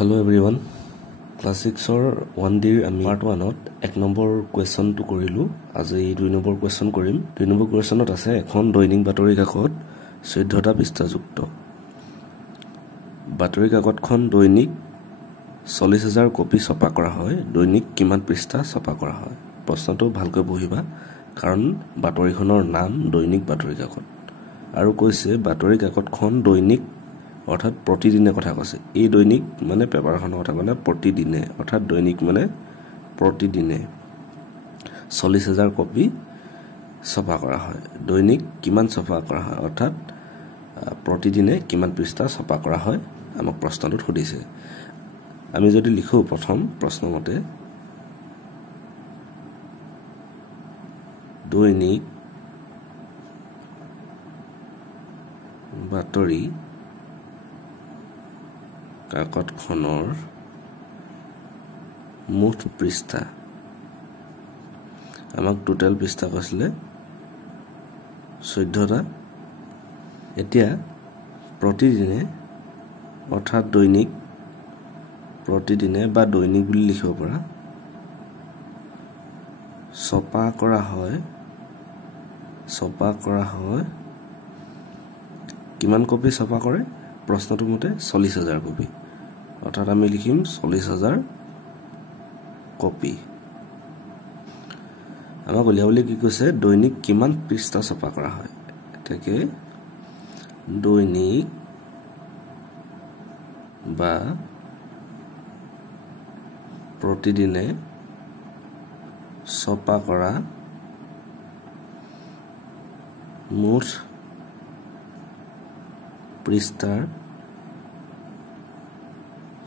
Hello everyone. Class 6 or 1D আমি part 1 ত 1 number কোৱেশ্চনটো কৰিলো আজি 2 নম্বৰ কোৱেশ্চন কৰিম 2 নম্বৰ কোৱেশ্চনত আছে এখন দৈনিক বাতৰি কাকত 14টা পৃষ্ঠাযুক্ত বাতৰি কাকতখন দৈনিক 40000 কপি ছপা কৰা হয় দৈনিক কিমান পৃষ্ঠা ছপা কৰা হয় প্ৰশ্নটো ভালকৈ পঢ়িবা কাৰণ বাতৰিখনৰ নাম দৈনিক বাতৰি কাকত আৰু কৈছে বাতৰি কাকতখন দৈনিক অৰ্থাৎ প্ৰতিদিনে কথা কৈছে এই দৈনিক মানে পেপাৰখনৰ কথা মানে প্ৰতিদিনে অৰ্থাৎ দৈনিক মানে প্ৰতিদিনে 40000 কপি ছপা কৰা হয় দৈনিক কিমান ছপা কৰা হয় অৰ্থাৎ প্ৰতিদিনে কিমান পৃষ্ঠা ছপা কৰা হয় আমাক প্ৰশ্নটোত সুধিছে আমি যদি লিখো প্ৰথম প্ৰশ্নমতে দৈনিক বাতৰি কাকতখনৰ মুঠ পৃষ্ঠা আমাক টোটাল পৃষ্ঠা কৈছিলে 14টা এতিয়া প্ৰতিদিনে অৰ্থাৎ দৈনিক প্ৰতিদিনে বা দৈনিক বুলি লিখিব পৰা ছপা কৰা হয় কিমান কপি ছপা কৰে প্ৰশ্নটো মতে 40000 কপি অৰ্থাৎ আমি লিখিম 40000 কপি আমাক উলিয়াবলৈ কি কৈছে দৈনিক কিমান পৃষ্ঠা ছপা কৰা হয় এটাকে দৈনিক বা প্ৰতিদিনে ছপা কৰা মুঠ পৃষ্ঠাৰ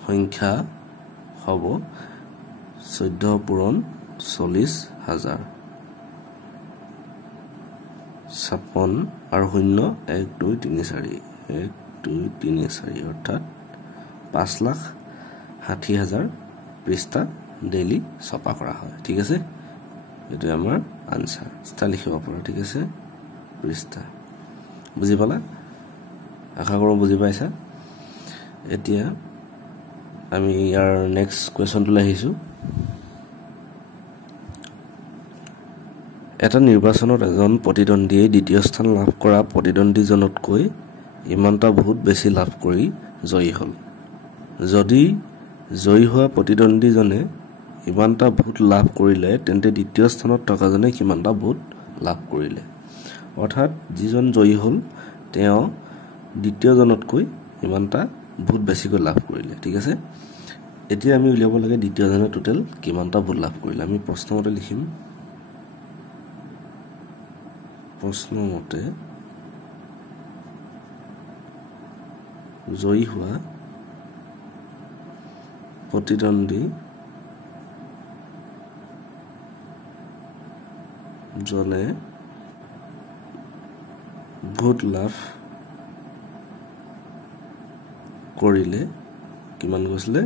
সংখ্যা হ'ব 14 পূৰণ 40000 56 আৰু 0 1 2 3 4 1 2 3 4 অৰ্থাৎ 5,60,000 পৃষ্ঠা ডেইলি ছপা কৰা হয় ঠিক আছে এটো আমাৰ আনসাৰ স্থা লিখিব পৰা ঠিক আছে পৃষ্ঠা বুজি পালা আশা কৰো বুজি পাইছা এতিয়া আমি ইয়াৰ নেক্সট কোৱেশ্চনটো লাহিছো এটা নিৰ্বাচনত এজন প্ৰতিদ্বন্দ্বীয়ে দ্বিতীয় স্থান লাভ কৰা প্ৰতিদ্বন্দ্বীজনতকৈ ইমানটা বহুত বেছি লাভ কৰি জয়ী হ'ল যদি জয়ী হোৱা প্ৰতিদ্বন্দ্বীজনে ইমানটা বহুত লাভ কৰিলে তেন্তে দ্বিতীয় স্থানত থকাজনে কিমানটা বহুত লাভ কৰিলে অৰ্থাৎ যিজন জয়ী হ'ল তেওঁ দ্বিতীয়জনতকৈ ইমানটা বহুত বেছিকৈ লাভ কৰিলে ঠিক আছে এতিয়া আমি উলিয়াব লাগে দ্বিতীয়জনে টোটাল কিমানটা বহুত লাভ কৰিলে আমি প্ৰশ্নমতে লিখিম প্ৰশ্নমতে জয়ী হোৱা প্ৰতিদ্বন্দ্বী জনে ভোট লাভ কৰিলে কিমান গৈছিলে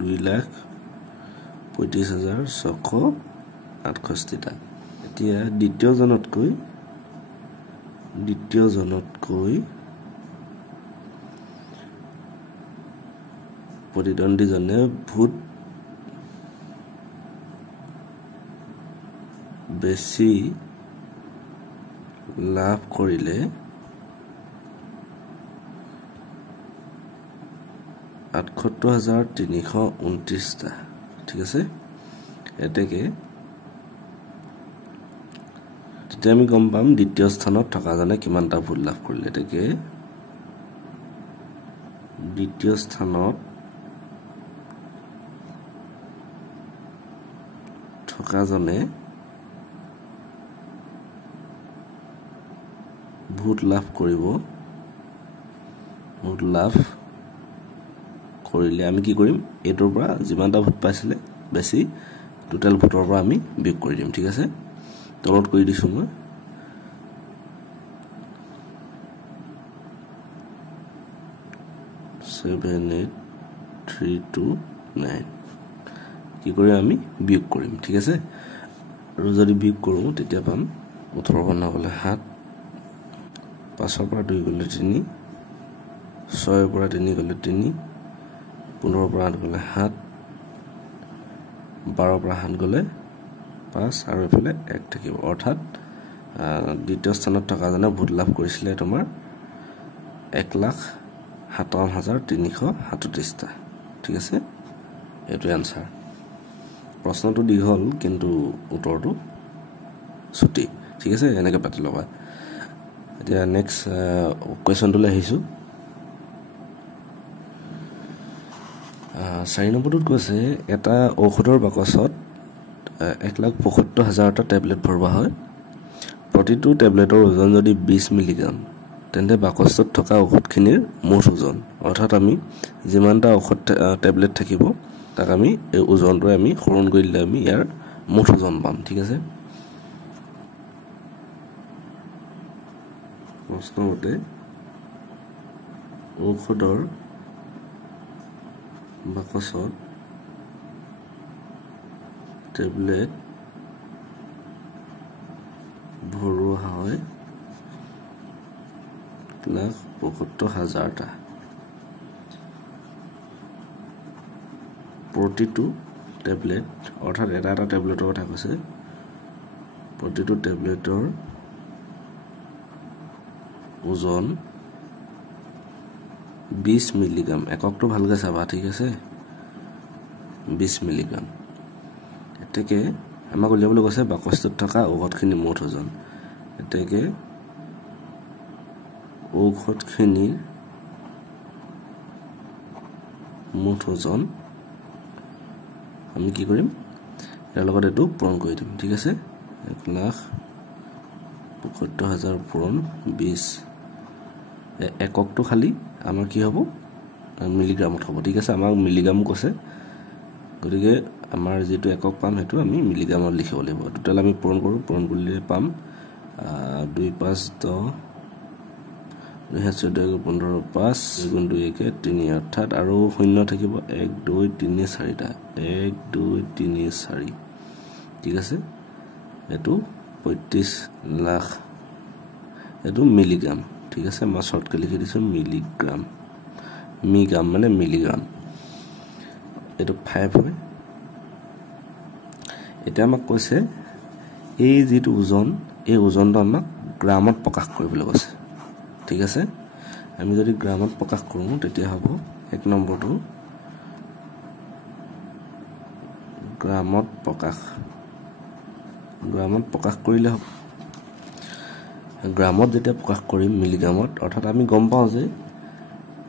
2,35,668টা এতিয়া দ্বিতীয়জনতকৈ প্ৰতিদ্বন্দ্বীজনে ভোট বেছি লাভ কৰিলে ৭৮,৩২৯টা ঠিক আছে এতেকে তেতিয়া আমি গম পাম দ্বিতীয় স্থানত থকা জনে কিমানটা ভোট লাভ কৰিলে এতেকে দ্বিতীয় স্থানত থকা জনে ভোট লাভ কৰিলে আমি কি কৰিম এটোৰ পৰা যিমানটা ভোট পাইছিলে বেছি টোটাল ভোটৰ পৰা আমি বিয়োগ কৰি দিম ঠিক আছে তলত কৰি দিছো মই 78329 কি কৰি আমি বিয়োগ কৰিম ঠিক আছে আৰু যদি বিয়োগ কৰো তেতিয়া পাম 18 গণনা কৰিলে 7 5 পৰা 2 গ'লে 3 6 পৰা 3 গ'লে 3 15 পৰা 8 গ'লে 7 12 পৰা 7 গ'লে 5 আৰু এফালে 1 থাকিব অৰ্থাৎ দ্বিতীয় স্থানত থকা জনে ভোট লাভ কৰিছিলে তোমাৰ 1,57,337টা ঠিক আছে এটো আনসাৰ প্ৰশ্নটো দীঘল কিন্তু উত্তৰটো ছুটি ঠিক আছে এনেকৈ পাতি লবা এতিয়া নেক্সট কোৱেশ্চনটোলৈ আহিছো 4 নম্বৰটোত কৈছে এটা ঔষধৰ বাকচত 1,75,000টা টেবলেট ভৰোৱা হয় প্ৰতিটো টেবলেটৰ ওজন যদি 20 মিলিগ্ৰাম তেন্তে বাকচটোত থকা ঔষধখিনিৰ মুঠ ওজন অৰ্থাৎ আমি যিমানটা ঔষধ টেবলেট থাকিব তাক আমি এই ওজনটো আমি হৰণ কৰিলে আমি ইয়াৰ মুঠ ওজন পাম ঠিক আছে প্ৰশ্নমতে ঔষধৰ বাকচত টেবলেট ভৰোৱা হয় 1,75,000টা প্ৰতিটো টেবলেট অৰ্থাৎ এটা টেবলেটৰ কথা কৈছে প্ৰতিটো টেবলেটৰ ওজন 20 মিলিগ্ৰাম এককটো ভালকৈ চাবা ঠিক আছে 20 মিলিগ্ৰাম এতেকে আমাক উলিয়াবলৈ কৈছে বাকচটোত থকা ঔষধখিনি মুঠ ওজন এতেকে ঔষধখিনিৰ মুঠ ওজন আমি কি কৰিম ইয়াৰ লগত এটো পূৰণ কৰি দিম ঠিক আছে 1,75,000 পূৰণ 20 এককটো খালি আমাৰ কি হ'ব মিলিগ্ৰামত হ'ব ঠিক আছে আমাক মিলিগ্ৰাম কৈছে গতিকে আমাৰ যেটো একক পাম হেতু আমি মিলিগ্ৰামত লিখিব লাগিব টোটাল আমি পূৰণ কৰিলে পাম 2 5 10 2 14 5 2 1 3 অৰ্থাৎ আৰু শূন্য থাকিব 1 2 3 4টা 1 2 3 4 ঠিক আছে এটো 35 লাখ এটো মিলিগ্ৰাম ঠিক আছে মই শৰ্টকে লিখি দিছো মিলিগ্ৰাম মিগ্ৰাম মানে মিলিগ্ৰাম এটো 5 হয় এটা আমাক কৈছে এই যেটো ওজন এই ওজনটো আমাক গ্ৰামত প্ৰকাশ কৰিবলৈ কৈছে ঠিক আছে আমি যদি গ্ৰামত প্ৰকাশ কৰো তেতিয়া হ'ব এক নম্বৰটো গ্ৰামত প্ৰকাশ কৰিলে হ'ব গ্ৰামত যেতিয়া প্ৰকাশ কৰিম মিলিগ্ৰামত অৰ্থাৎ আমি গম পাওঁ যে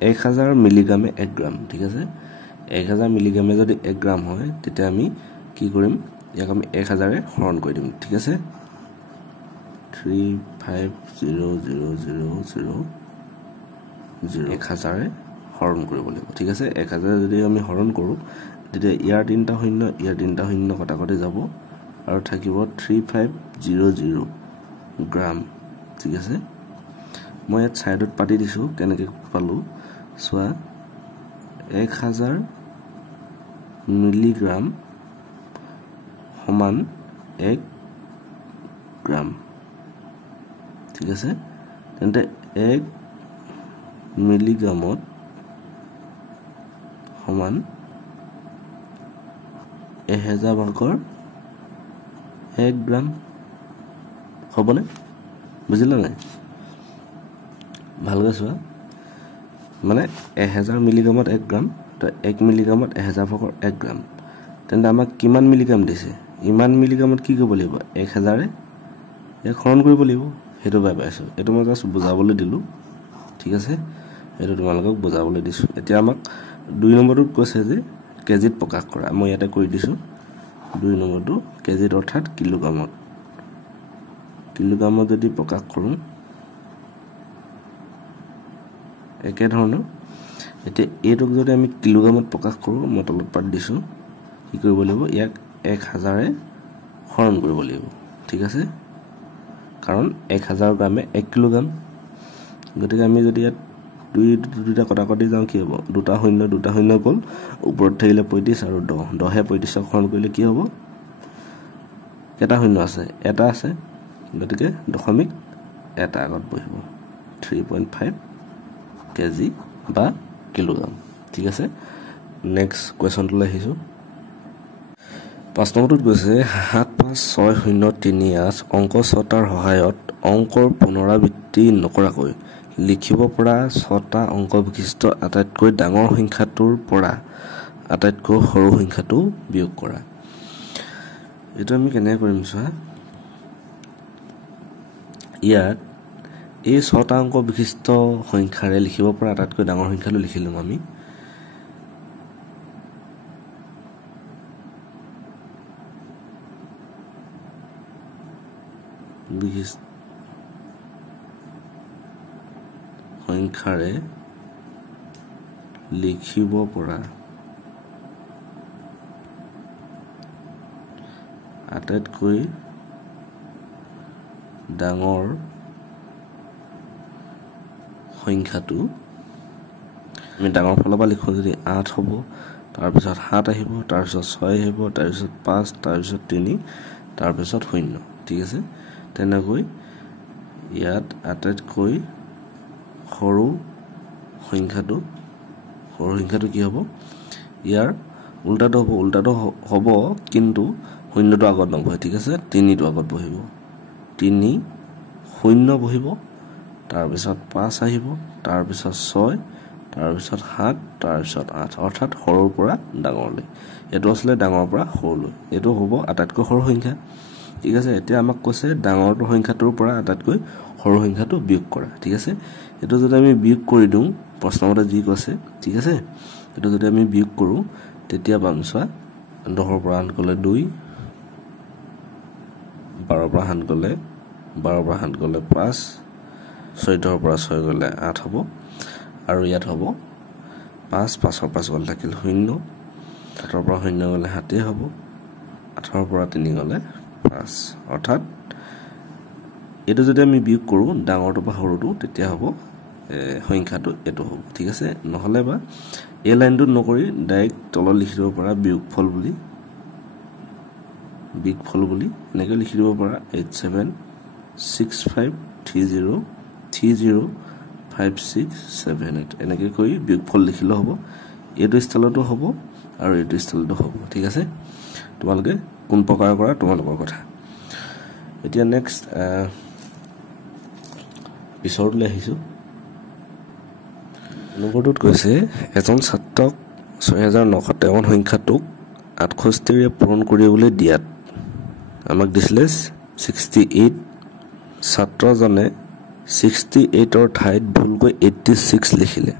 1000 মিলিগ্ৰামে 1 গ্ৰাম ঠিক আছে 1000 মিলিগ্ৰামে যদি 1 গ্ৰাম হয় তেতিয়া আমি কি কৰিম ইয়াক আমি 1000 এ হৰণ কৰি দিম ঠিক আছে 3500000 1000 এ হৰণ কৰিব লাগিব ঠিক আছে 1000 যদি আমি হৰণ কৰো তেতিয়া ইয়াৰ তিনটা শূন্য কটাকটি যাব আৰু থাকিব 3500 গ্ৰাম ঠিক আছে মই ইয়াত সাইডত পাতি দিছো কেনেকৈ পালো সোৱা 1000 মিলিগ্ৰাম সমান 1 গ্ৰাম ঠিক আছে তেন্তে 1 মিলিগ্ৰামত সমান 1000 ভাগৰ 1 গ্ৰাম হবনে বুজিলা নাই ভালকৈ চোৱা মানে 1000 মিলিগ্ৰামত 1 গ্ৰাম তো 1 মিলিগ্ৰামত 1000 ভাগৰ 1 গ্ৰাম তেন্তে আমাক কিমান মিলিগ্ৰাম দিছে ইমান মিলিগ্ৰামত কি কৰিব লাগিব 1000 এ এক হৰণ কৰিব লাগিব হেতু বাই পাইছো এটো মই জাস্ট বুজাবলৈ দিলো ঠিক আছে এটো তোমালোকক বুজাবলৈ দিছো এতিয়া আমাক 2 নম্বৰটো কৈছে যে কেজিত প্ৰকাশ কৰা মই ইয়াতে কৰি দিছো 2 নম্বৰটো কেজিত অৰ্থাৎ কিলোগ্ৰামত যদি প্ৰকাশ কৰোঁ একে ধৰণৰ এতিয়া এটোক যদি আমি কিলোগ্ৰামত প্ৰকাশ কৰোঁ মই তলত পাত দিছো কি কৰিব লাগিব ইয়াক 1000 এ হৰণ কৰিব লাগিব ঠিক আছে কাৰণ 1000 গ্ৰামে 1 কিলোগ্ৰাম গতিকে আমি যদি ইয়াত দুটা কটাকটি যাওঁ কি হ'ব দুটা শূন্য গ'ল ওপৰত থাকিলে 35 আৰু 10 হে 35 হৰণ কৰিলে কি হ'ব কেটা শূন্য আছে এটা আছে গতিকে দশমিক এটা আগত বহিব 3.5 কেজি বা কিলোগ্ৰাম ঠিক আছে নেক্সট কুৱেশ্যনটোলৈ আহিছোঁ 5 নম্বৰটোত কৈছে 7560338 অংক 6টাৰ সহায়ত অংকৰ পুনৰাবৃত্তি নকৰাকৈ লিখিব পৰা 6টা অংক বিশিষ্ট আটাইতকৈ ডাঙৰ সংখ্যাটোৰ পৰা আটাইতকৈ সৰু সংখ্যাটো বিয়োগ কৰা এইটো আমি কেনেকৈ কৰিম চোৱা ইয়াত এই 6টা অংক বিশিষ্ট সংখ্যাৰে লিখিব পৰা আটাইতকৈ ডাঙৰ সংখ্যাটো লিখিলোঁ আমি সংখ্যাৰে লিখিব পৰা আটাইতকৈ ডাঙৰ সংখ্যাটো আমি ডাঙৰ ফালৰ পৰা লিখোঁ যদি 8 হ'ব তাৰপিছত 7 আহিব তাৰপিছত 6 আহিব তাৰপিছত 5 তাৰপিছত 3 তাৰপিছত 0 ঠিক আছে তেনেকৈ ইয়াত আটাইতকৈ সৰু সংখ্যাটো কি হ'ব ইয়াৰ উল্টাটো হ'ব কিন্তু শূন্যটো আগত নবহে ঠিক আছে 3টো আগত বহিব 3 0 বহিব তাৰপিছত 5 আহিব তাৰপিছত 6 তাৰপিছত 7 তাৰপিছত 8 অৰ্থাৎ সৰুৰ পৰা ডাঙৰলৈ এইটো আছিলে ডাঙৰৰ পৰা সৰুলৈ এইটো হ'ব আটাইতকৈ সৰু সংখ্যা ঠিক আছে এতিয়া আমাক কৈছে ডাঙৰটো সংখ্যাটোৰ পৰা আটাইতকৈ সৰু সংখ্যাটো বিয়োগ কৰা ঠিক আছে এইটো যদি আমি বিয়োগ কৰি দিওঁ প্ৰশ্নমতে যি কৈছে ঠিক আছে এইটো যদি আমি বিয়োগ কৰোঁ তেতিয়া পাম চোৱা 10ৰ পৰা 8 গ'লে 2 12ৰ পৰা 7 গ'লে 12ৰ পৰা 7 গ'লে 5 14ৰ পৰা 6 গ'লে 8 হ'ব আৰু ইয়াত হ'ব 5 5ৰ পৰা 5 গ'লে থাকিল 0 7ৰ পৰা 0 গ'লে 7 হ'ব 8ৰ পৰা 3 গ'লে 5 অৰ্থাৎ এইটো যদি আমি বিয়োগ কৰোঁ ডাঙৰটো পৰা সৰুটো তেতিয়া হ'ব সংখ্যাটো এইটো হ'ব ঠিক আছে নহ'লে বা এই লাইনটো নকৰি ডাইৰেক্ট তলত লিখি দিব পৰা বিয়োগফল বুলি এনেকৈ লিখি দিব পৰা 876530305678 এনেকৈ কৰি বিয়োগফল লিখিলেও হ'ব এইটো ষ্টাইলতো হ'ব আৰু এইটো ষ্টাইলতো হ'ব ঠিক আছে তোমালোকে কোন প্ৰকাৰ কৰা তোমালোকৰ কথা এতিয়া নেক্সট পিছৰলৈ আহিছোঁ নম্বৰটোত কৈছে এজন ছাত্ৰক 6953 সংখ্যাটোক 68ৰে পূৰণ কৰিবলৈ দিয়াত আমাক দিছিলে 68 ছাত্ৰজনে 68ৰ ঠাইত ভুলকৈ 86 লিখিলে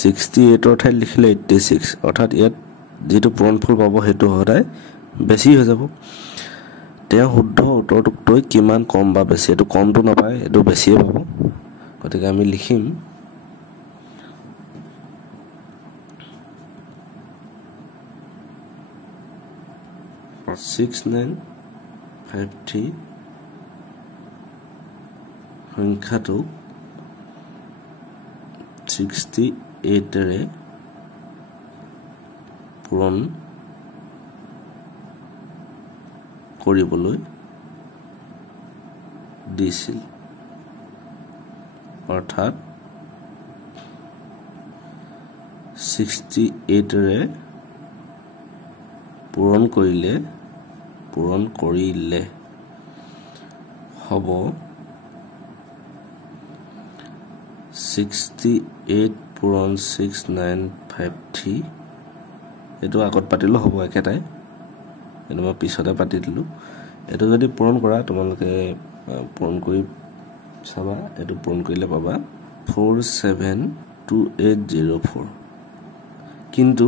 68ৰ ঠাইত লিখিলে 86 অৰ্থাৎ ইয়াত যিটো পূৰণফল পাব সেইটো সদায় বেছি হৈ যাব তেওঁ শুদ্ধ উত্তৰটোতকৈ কিমান কম বা বেছি এইটো কমটো নাপায় এইটো বেছিয়ে পাব গতিকে আমি লিখিম 6953 সংখ্যাটো 68ৰে পূৰণ কৰিবলৈ দিছিল অৰ্থাৎ 68ৰে পূৰণ কৰিলে হ'ব 68 পূৰণ 6953 এইটো আগত পাতিলেও হ'ব একেটাই এইটো মই পিছতে পাতি দিলোঁ এইটো যদি পূৰণ কৰা তোমালোকে পূৰণ কৰি চাবা এইটো পূৰণ কৰিলে পাবা 472804 কিন্তু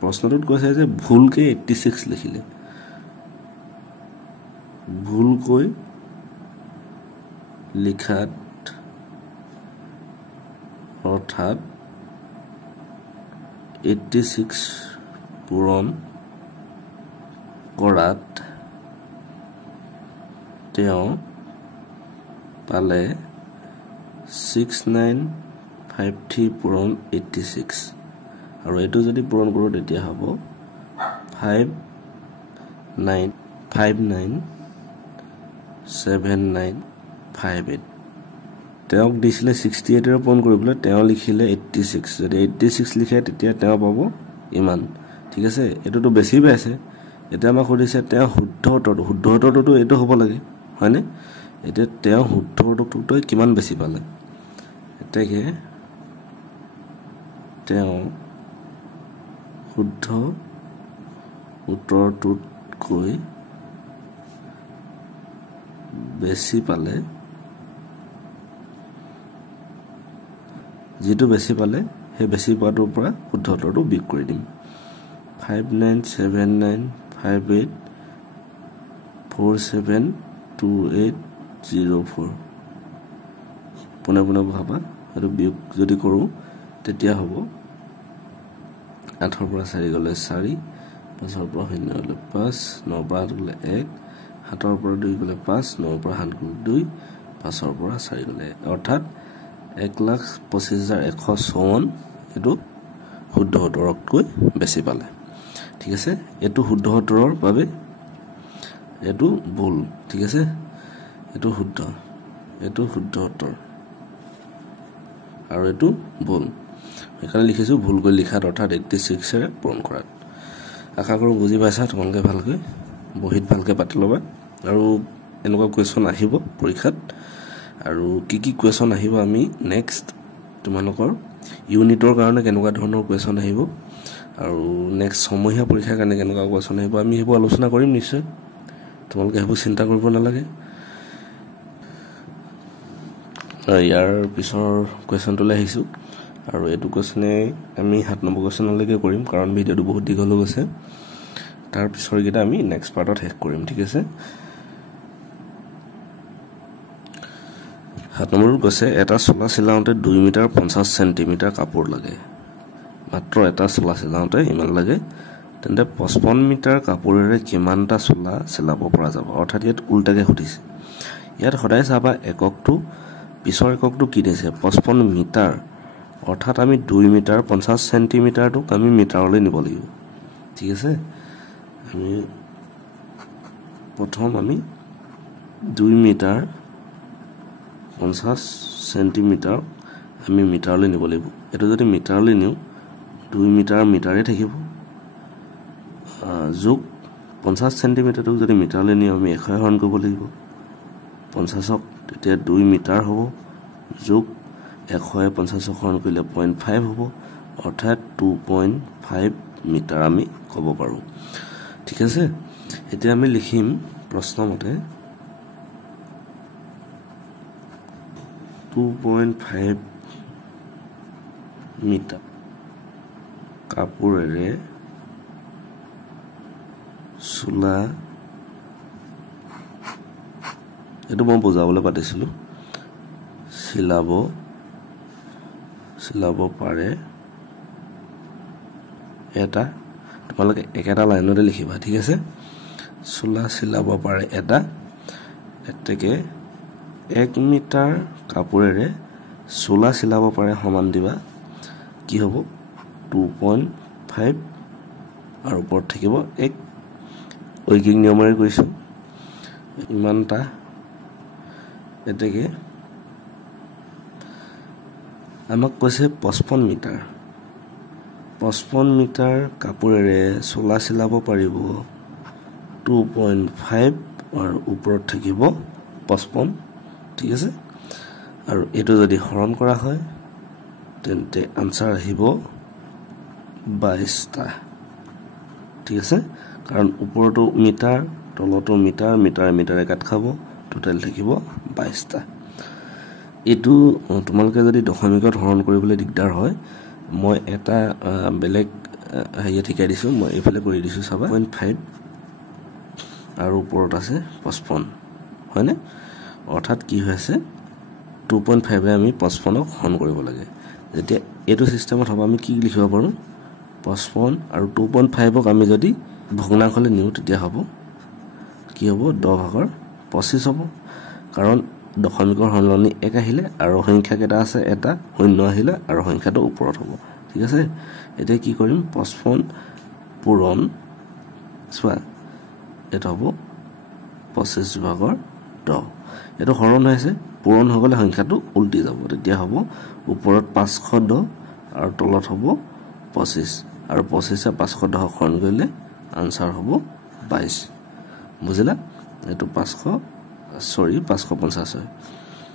প্ৰশ্নটোত কৈছে যে ভুলকৈ 86 লিখিলে ভুলকৈ লিখাত অৰ্থাৎ 86 পূৰণ কৰাত তেওঁ পালে 6953 পূৰণ 86 আৰু এইটো যদি পূৰণ কৰোঁ তেতিয়া হ'ব 59597958 তেওঁক দিছিলে 68 এৰ পূৰণ কৰিবলৈ তেওঁ লিখিলে 86 যদি 86 লিখে তেতিয়া তেওঁ পাব ইমান ঠিক আছে এটোটো বেছি পাইছে এটা আমাক সুধিছে তেওঁ শুদ্ধ উত্তৰটো এটো হ'ব লাগে হয়নে এটা তেওঁ শুদ্ধ উত্তৰটো কিমান বেছি পালে এটাকে তেওঁ শুদ্ধ উত্তৰটোতকৈ বেছি পালে যেটো বেছি পালে হে বেছি পাটোৰ পৰা শুদ্ধ উত্তৰটো বিয়োগ কৰি দিম 597958472804 পুনে ভাবা আৰু বিয়োগ যদি কৰো তেতিয়া হ'ব 8 ৰ পৰা 4 গলে 4 5 ৰ পৰা 0 গলে 5 9 ৰ পৰা 8 গলে 1 7 ৰ পৰা 2 গলে 5 9 ৰ পৰা 7 গলে 2 5 ৰ পৰা 4 গলে অৰ্থাৎ 1,25,154 এটো শুদ্ধ উত্তৰতকৈ বেছি পালে ঠিক আছে এটো শুদ্ধ উত্তৰৰ বাবে এটো ভুল ঠিক আছে এটো শুদ্ধ উত্তৰ আৰু এটো ভুল এখানে লিখিছো ভুল কৰি লিখাত অৰ্থাৎ 86 এৰে পূৰণ কৰাত আশা কৰো বুজি পাইছা তোমালোকে ভালকৈ বহিত ভালকৈ পাতি লবা আৰু এনেকুৱা কোৱেশ্চন আহিব পৰীক্ষাত আৰু কি কোৱেশ্চন আহিব আমি নেক্সট তোমালোকৰ ইউনিটৰ কাৰণে কেনেকুৱা ধৰণৰ কোৱেশ্চন আহিব আৰু নেক্সট সমহীয়া পৰীক্ষাৰ কাৰণে কেনেকুৱা কোৱেশ্চন আহিব আমি হেবো আলোচনা কৰিম নিশ্চয় তোমালোকে হেবো চিন্তা কৰিব নালাগে ইয়াৰ পিছৰ কোৱেশ্চনটোলৈ আহিছো আৰু এটো কোৱেশ্চনে আমি 7 নম্বৰ কোৱেশ্চনলৈকে কৰিম কাৰণ ভিডিওটো বহুত দীঘল হৈ গৈছে তাৰ পিছৰ গিটা আমি নেক্সট পাৰ্টত শেষ কৰিম ঠিক আছে 7 নম্বৰত কৈছে এটা চোলা চিলাওঁতে 2 মিটাৰ 50 সেন্টিমিটাৰ কাপোৰ লাগে মাত্ৰ এটা চোলা চিলাওঁতে ইমান লাগে তেন্তে 55 মিটাৰ কাপোৰেৰে কিমানটা চোলা চিলাব পৰা যাব অৰ্থাৎ ইয়াত উল্টাকে সুধিছে ইয়াত সদায় চাবা এককটো পিছৰ এককটো কি দিছে 55 মিটাৰ অৰ্থাৎ আমি 2 মিটাৰ 50 সেন্টিমিটাৰটো আমি মিটাৰলৈ নিব লাগিব ঠিক আছে আমি প্ৰথম আমি 2 মিটাৰ 50 সেন্টিমিটাৰ আমি মিটাৰলৈ নিব লাগিব এটো যদি মিটাৰলৈ নিও 2 মিটাৰ মিটাৰে থাকিব যোগ 50 সেন্টিমিটাৰটো যদি মিটাৰলৈ নিও আমি 100 হৰণ কৰিব লাগিব 50ক তেতিয়া 2 মিটাৰ হ'ব যোগ 150 হৰণ কৰিলে 0.5 হ'ব অৰ্থাৎ 2.5 মিটাৰ আমি ক'ব পাৰো ঠিক আছে এতিয়া আমি লিখিম প্ৰশ্নমতে 2.5 মিটাৰ কাপোৰেৰে চোলা এটো মই বুজাবলৈ পাতিছিলো চিলাব পাৰে এটা তোমালোকে একেটা লাইনতে লিখিবা ঠিক আছে চোলা চিলাব পাৰে এটা এতেকে 1 মিটাৰ কাপোৰেৰে চোলা চিলাব পাৰে সমান দিবা কি হ'ব 2.5 আৰু ওপৰত থাকিব 1 ঐকিক নিয়মেৰে কৈছো ইমানটা এতেকে আমাক কৈছে 55 মিটাৰ কাপোৰেৰে চোলা চিলাব পাৰিব 2.5 আৰু ওপৰত থাকিব 55 ঠিক আছে আৰু এটো যদি হৰণ কৰা হয় তেন্তে আনসাৰ আহিব 22টা ঠিক আছে কাৰণ ওপৰটো মিটাৰ তলটো মিটাৰে কাট খাব টোটাল থাকিব 22টা এটো তোমালোকে যদি দশমিকত হৰণ কৰিবলৈ দিগদাৰ হয় মই এটা বেলেগ হেয়া ঠিকাই দিছো মই এফালে কৰি দিছো চাবা 0.5 আৰু ওপৰত আছে 55 হয়নে অৰ্থাৎ কি হৈছে 2.5 ৰে আমি 55ক হৰণ কৰিব লাগে যেতিয়া এটো সিস্টেমত হ'ব আমি কি লিখিব পাৰো 55 আৰু 2.5ক আমি যদি ভগ্নাংশলৈ নিও তেতিয়া হ'ব কি হ'ব 10 ভাগৰ 25 হ'ব কাৰণ দশমিকৰ হৰণনি 1 আহিলে আৰু সংখ্যা কেটা আছে এটা শূন্য আহিলে আৰু সংখ্যাটো ওপৰত হ'ব ঠিক আছে এতিয়া কি কৰিম 55 পূৰণ সোৱা এটা হ'ব 25 ভাগৰ 10 এইটো হৰণ হৈছে পূৰণ হৈ গ'লে সংখ্যাটো উল্টি যাব তেতিয়া হ'ব ওপৰত 510 আৰু তলত হ'ব 25 আৰু 25 510 হৰণ কৰিলে আনসাৰ হ'ব 22 বুজিলা এইটো 550 হয়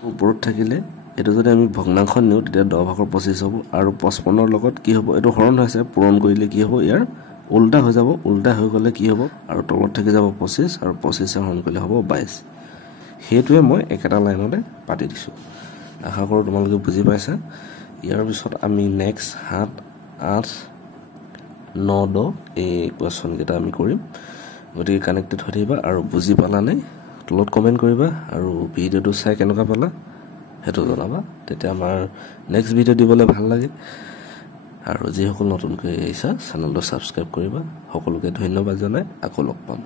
ওপৰত থাকিলে এটো যদি আমি ভগ্নাংশ নিও তেতিয়া 10 ভাগৰ 25 হ'ব আৰু 55 ৰ লগত কি হ'ব এটো হৰণ হৈছে পূৰণ কৰিলে কি হ'ব ইয়াৰ উল্টা হৈ যাব উল্টা হৈ গলে কি হ'ব আৰু তলত থাকি যাব 25 আৰু 25 হৰণ কৰিলে হ'ব 22 হেতুৱে মই একেটা লাইনতে পাতি দিছো আশা কৰো তোমালোকে বুজি পাইছা ইয়াৰ পিছত আমি নেক্সট 7 8 9 10 এই কোৱেশ্চন কেটা আমি কৰিম গতিকে কানেক্টেড হৈ থাকিবা আৰু বুজি পালা নাই তলত কমেন্ট কৰিবা আৰু ভিডিওটো চাই কেনেকুৱা পালা হেতু জনাবা তেতিয়া আমাৰ নেক্সট ভিডিও দিবলৈ ভাল লাগে আৰু যি সকল নতুনকৈ আহিছা চেনেলটো সাবস্ক্ৰাইব কৰিবা সকলোকে ধন্যবাদ জনাই আকৌ লগ পাম